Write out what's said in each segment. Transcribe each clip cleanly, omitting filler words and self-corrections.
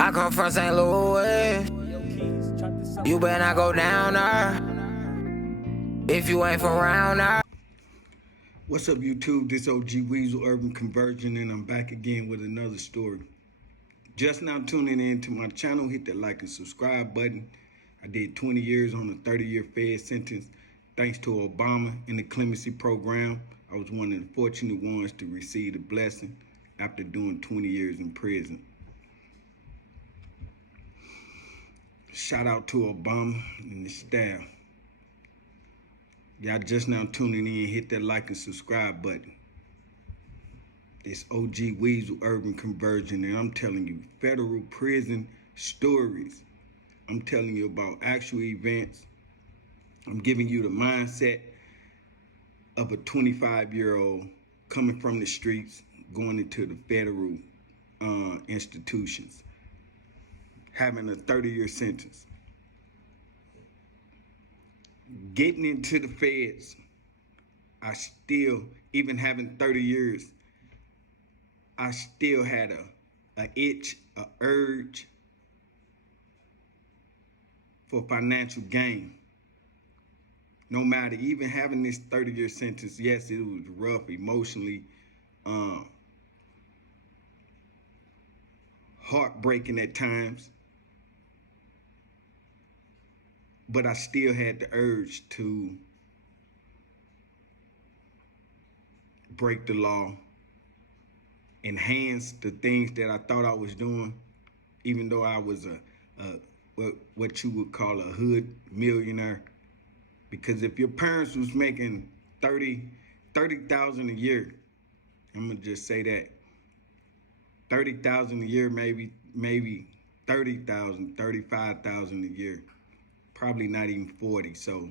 I come from St. Louis. You better not go down there if you ain't from around there. What's up, YouTube? This OG Weasel Urban Conversion, and I'm back again with another story. Just now tuning in to my channel, hit that like and subscribe button. I did 20 years on a 30-year Fed sentence thanks to Obama and the clemency program. I was one of the fortunate ones to receive the blessing after doing 20 years in prison. Shout out to Obama and the staff. Y'all just now tuning in, hit that like and subscribe button. It's OG Weasel Urban Conversion, and I'm telling you federal prison stories. I'm telling you about actual events. I'm giving you the mindset of a 25-year-old coming from the streets, going into the federal institutions, having a 30-year sentence. Getting into the feds, I still, even having 30 years, I still had a itch, a urge for financial gain. No matter, even having this 30-year sentence, yes, it was rough emotionally, heartbreaking at times, but I still had the urge to break the law, enhance the things that I thought I was doing, even though I was what you would call a hood millionaire. Because if your parents was making $30,000 a year, I'm gonna just say that, $30,000 a year, maybe $30,000, $35,000 a year, probably not even 40. So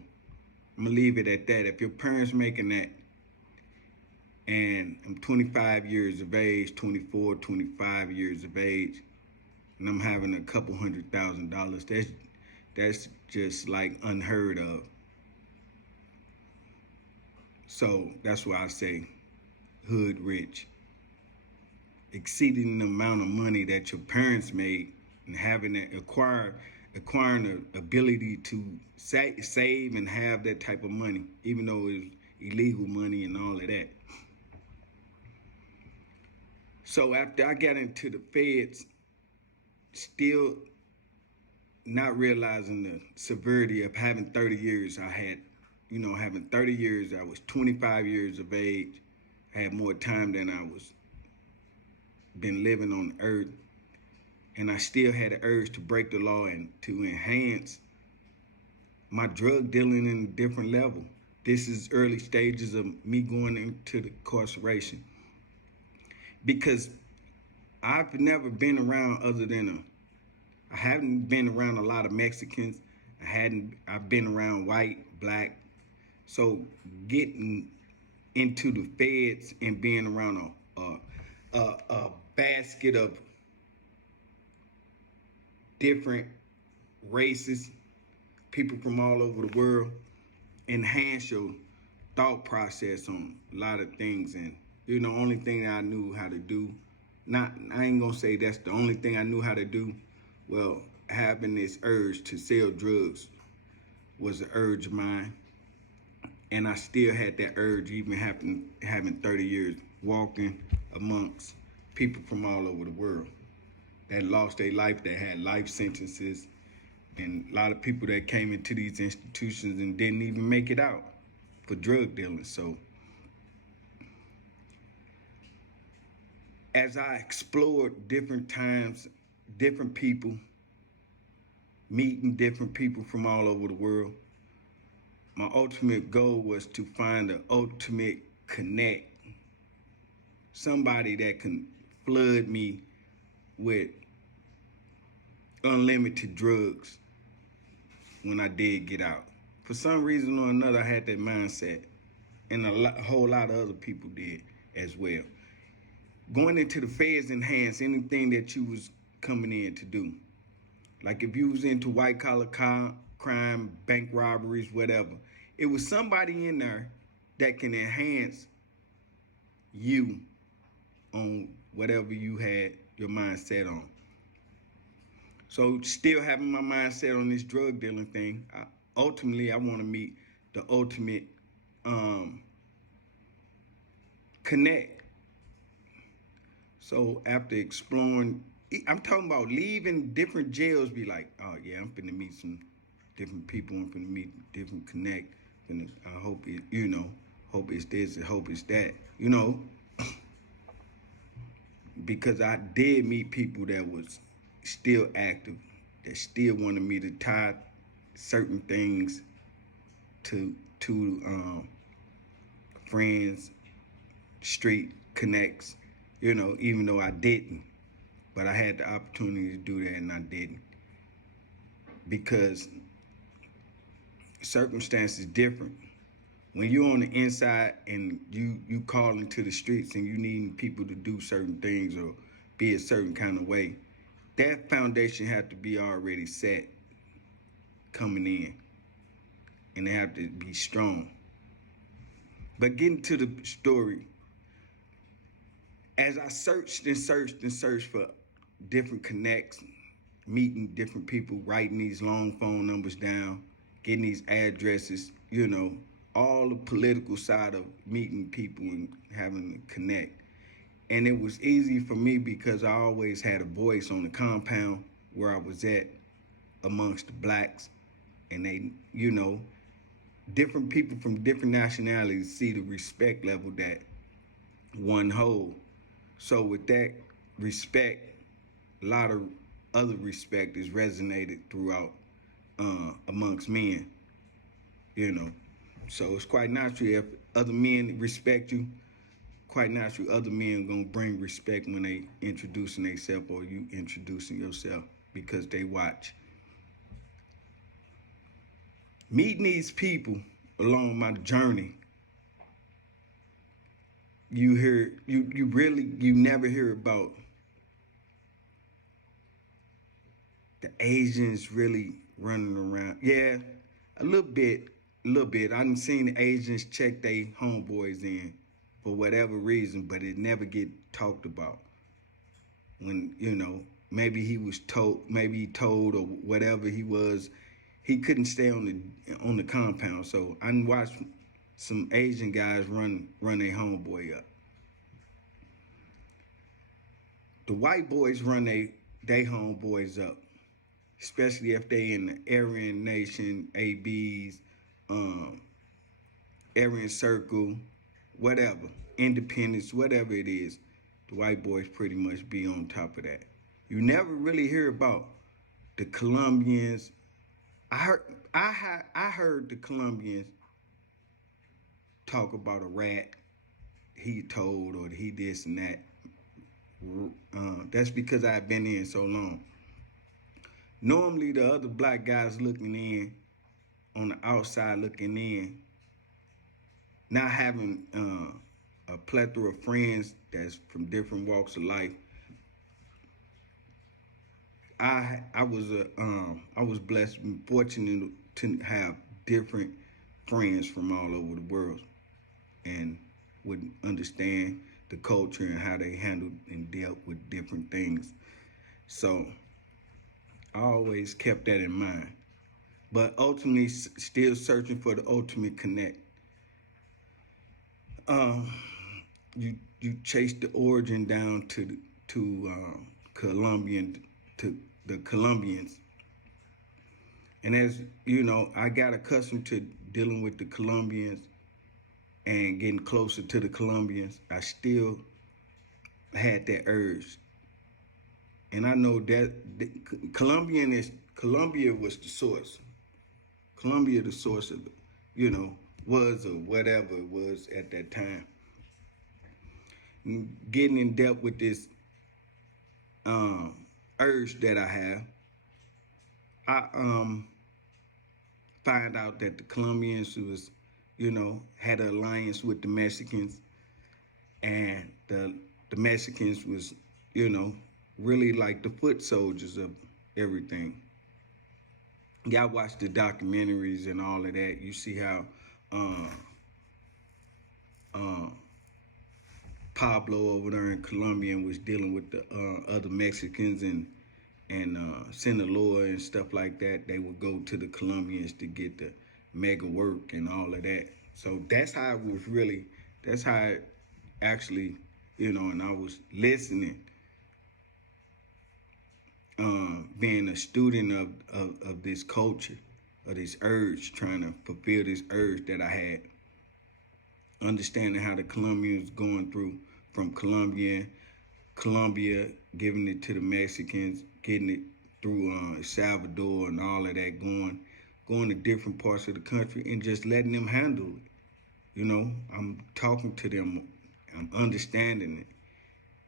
I'm gonna leave it at that. If your parents making that, and I'm 25 years of age, 24, 25 years of age, and I'm having a couple $100,000, that's just like unheard of. So that's why I say hood rich. Exceeding the amount of money that your parents made and having that acquiring the ability to save and have that type of money, even though it's illegal money and all of that. So after I got into the feds, still not realizing the severity of having 30 years, having 30 years, I was 25 years of age. I had more time than I was been living on earth. And I still had the urge to break the law and to enhance my drug dealing in a different level. This is early stages of me going into the incarceration. Because I've never been around I haven't been around a lot of Mexicans. I've been around white, black. So getting into the feds and being around a basket of different races, people from all over the world, enhance your thought process on a lot of things. And the only thing that I knew how to do, I ain't gonna say that's the only thing I knew how to do. Well, having this urge to sell drugs was an urge of mine. And I still had that urge, even having 30 years, walking amongst people from all over the world that lost their life, that had life sentences, and a lot of people that came into these institutions and didn't even make it out for drug dealing. So as I explored different times, different people, meeting different people from all over the world, my ultimate goal was to find the ultimate connect, somebody that can flood me with unlimited drugs when I did get out. For some reason or another, I had that mindset, and a whole lot of other people did as well. Going into the feds enhance anything that you was coming in to do. Like if you was into white collar crime, bank robberies, whatever, it was somebody in there that can enhance you on whatever you had your mindset on. So still having my mindset on this drug dealing thing, ultimately I want to meet the ultimate connect. So after exploring, I'm talking about leaving different jails, be like, oh yeah, I'm finna meet some different people, I'm finna meet different connect. I hope it, hope it's this, and hope it's that, because I did meet people that was still active, that still wanted me to tie certain things to friends, street connects, even though I didn't. But I had the opportunity to do that and I didn't. Because circumstances different. When you're on the inside and you calling to the streets and you need people to do certain things or be a certain kind of way, that foundation have to be already set coming in. And they have to be strong. But getting to the story, as I searched and searched and searched for different connects, meeting different people, writing these long phone numbers down, getting these addresses, all the political side of meeting people and having to connect. And it was easy for me because I always had a voice on the compound where I was at amongst the blacks. And they, different people from different nationalities see the respect level that one hold. So with that respect, a lot of other respect is resonated throughout amongst men, So it's quite natural if other men respect you, quite natural other men gonna bring respect when they introducing themselves or you introducing yourself because they watch. Meeting these people along my journey, you never hear about the Asians really running around. Yeah, a little bit. I done seen the Asians check their homeboys in for whatever reason, but it never get talked about. When, maybe he was told, maybe he told or whatever he was, he couldn't stay on the compound. So I done watched some Asian guys run their homeboy up. The white boys run they homeboys up, especially if they in the Aryan Nation, ABs, Aryan Circle, whatever, Independence, whatever it is. The white boys pretty much be on top of that. You never really hear about the Columbians. I heard the Columbians talk about a rat he told or he this and that. That's because I've been in so long. Normally, the other black guys looking in, on the outside looking in, not having a plethora of friends that's from different walks of life. I was blessed and fortunate to have different friends from all over the world and would understand the culture and how they handled and dealt with different things. So I always kept that in mind. But ultimately, still searching for the ultimate connect. You chase the origin down to Columbian, to the Columbians, and as you know, I got accustomed to dealing with the Columbians and getting closer to the Columbians. I still had that urge, and I know that Columbia was the source. Columbia, the source of, was or whatever it was at that time. And getting in depth with this urge that I have, I find out that the Colombians was, had an alliance with the Mexicans, and the Mexicans was, really like the foot soldiers of everything. Y'all watch the documentaries and all of that. You see how Pablo over there in Columbian was dealing with the other Mexicans and Sinaloa and stuff like that. They would go to the Colombians to get the mega work and all of that. So that's how it was really. That's how it actually, and I was listening, being a student of this culture, of this urge, trying to fulfill this urge that I had, understanding how the Colombians going through from Colombia, giving it to the Mexicans, getting it through El Salvador and all of that, going to different parts of the country and just letting them handle it. I'm talking to them, I'm understanding it,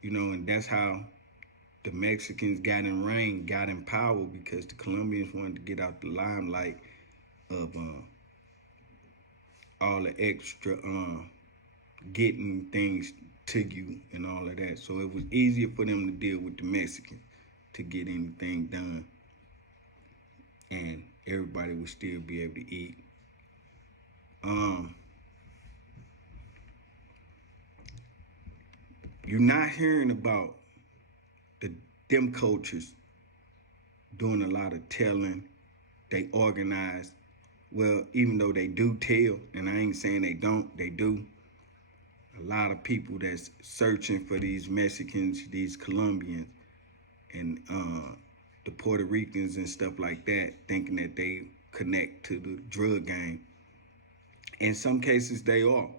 and that's how the Mexicans got in reign, got in power, because the Colombians wanted to get out the limelight of all the extra getting things to you and all of that. So it was easier for them to deal with the Mexicans to get anything done, and everybody would still be able to eat. You're not hearing about them cultures doing a lot of telling. They organize. Well, even though they do tell, and I ain't saying they don't, they do. A lot of people that's searching for these Mexicans, these Colombians, and the Puerto Ricans and stuff like that, thinking that they connect to the drug game. In some cases, they are,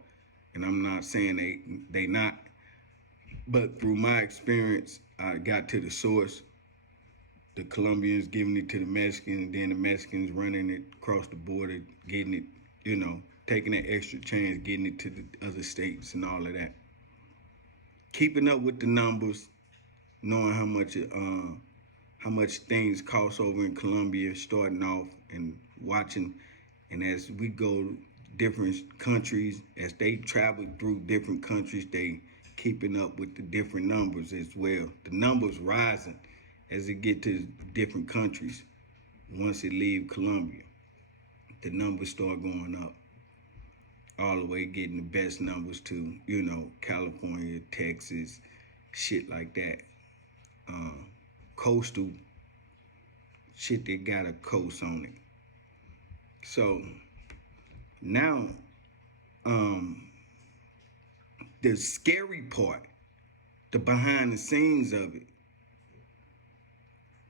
and I'm not saying they not. But through my experience, I got to the source. The Colombians giving it to the Mexicans, and then the Mexicans running it across the border, getting it, taking that extra chance, getting it to the other states and all of that. Keeping up with the numbers, knowing how much things cost over in Colombia, starting off and watching, and as we go different countries, as they travel through different countries, they keeping up with the different numbers as well. The numbers rising as it get to different countries. Once it leave Colombia, the numbers start going up, all the way getting the best numbers to, California, Texas, shit like that. Coastal shit that got a coast on it. So now, the scary part, the behind the scenes of it,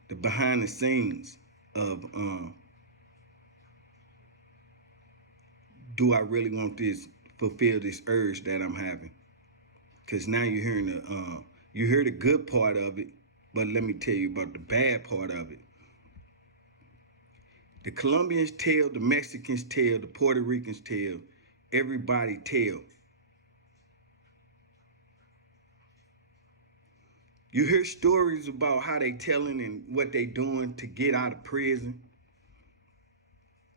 the behind the scenes of, do I really want this, fulfill this urge that I'm having? Because now you're hearing you hear the good part of it, but let me tell you about the bad part of it. The Colombians tell, the Mexicans tell, the Puerto Ricans tell, everybody tell. You hear stories about how they telling and what they doing to get out of prison.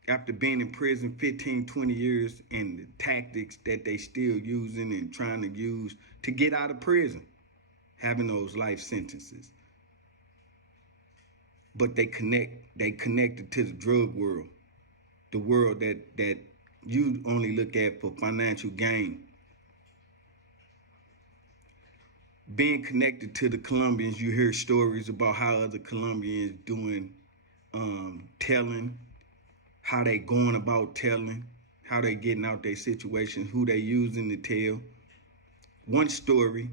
After being in prison 15, 20 years, and the tactics that they still using and trying to use to get out of prison, having those life sentences. But they connected to the drug world, the world that you only look at for financial gain. Being connected to the Colombians, you hear stories about how other Colombians doing telling, how they going about telling, how they getting out their situations, who they using to tell. One story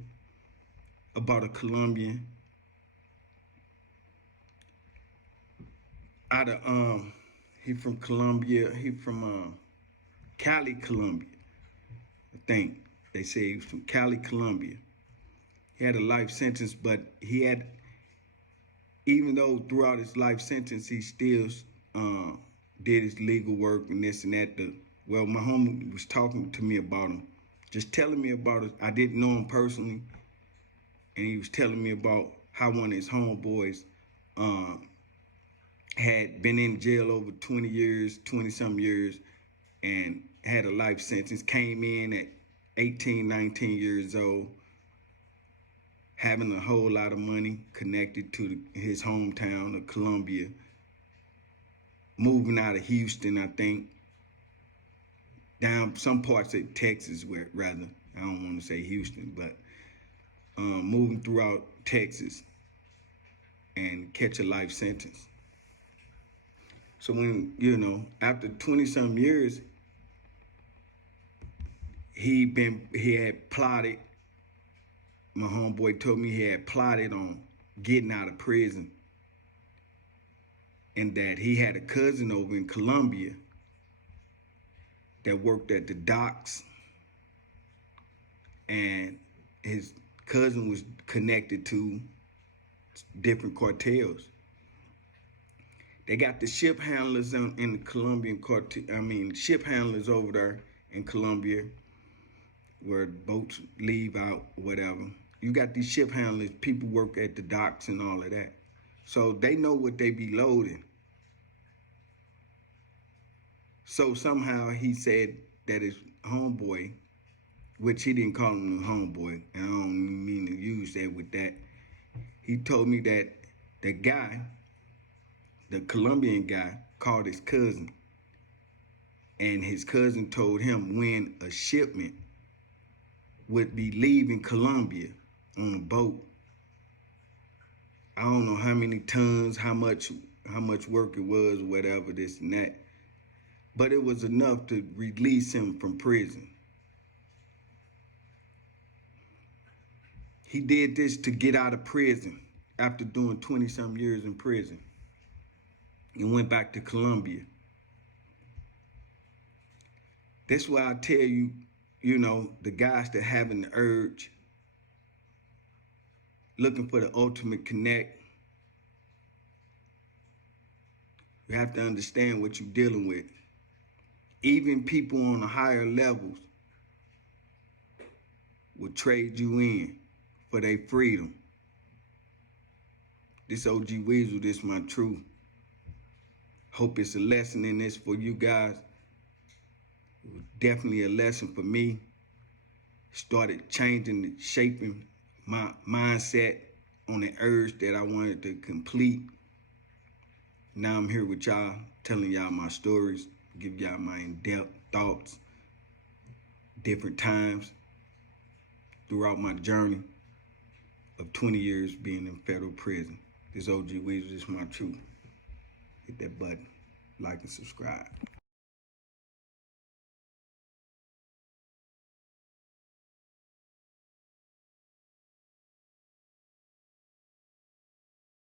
about a Colombian out of he from Colombia, he from Cali, Colombia. I think they say he was from Cali, Colombia. He had a life sentence, but he had, even though throughout his life sentence, he still did his legal work and this and that. Well, my homie was talking to me about him, just telling me about it. I didn't know him personally, and he was telling me about how one of his homeboys had been in jail over 20 years, 20-some years, and had a life sentence, came in at 18, 19 years old, having a whole lot of money connected to his hometown of Columbia, moving out of Houston, I think, down some parts of Texas, where rather, I don't want to say Houston, but moving throughout Texas and catch a life sentence. So when, after 20-some years, he had plotted, my homeboy told me he had plotted on getting out of prison, and that he had a cousin over in Columbia that worked at the docks, and his cousin was connected to different cartels. They got the ship handlers in the Columbian cartel. Ship handlers over there in Columbia, where boats leave out, whatever. You got these ship handlers, people work at the docks and all of that. So they know what they be loading. So somehow he said that his homeboy, which he didn't call him a homeboy, and I don't mean to use that with that. He told me that the guy, the Columbian guy, called his cousin, and his cousin told him when a shipment would be leaving Columbia on a boat. I don't know how many tons, how much work it was, whatever, this and that, but it was enough to release him from prison. He did this to get out of prison after doing 20-some years in prison, and went back to Columbia. That's why I tell you, the guys that having the urge, looking for the ultimate connect, you have to understand what you're dealing with. Even people on the higher levels will trade you in for their freedom. This OG Weasel, this my truth. Hope it's a lesson in this for you guys. It was definitely a lesson for me. Started changing, shaping my mindset on the urge that I wanted to complete. Now I'm here with y'all, telling y'all my stories, give y'all my in-depth thoughts, different times throughout my journey of 20 years being in federal prison. This OG Weasel, this is my truth. Hit that button, like and subscribe.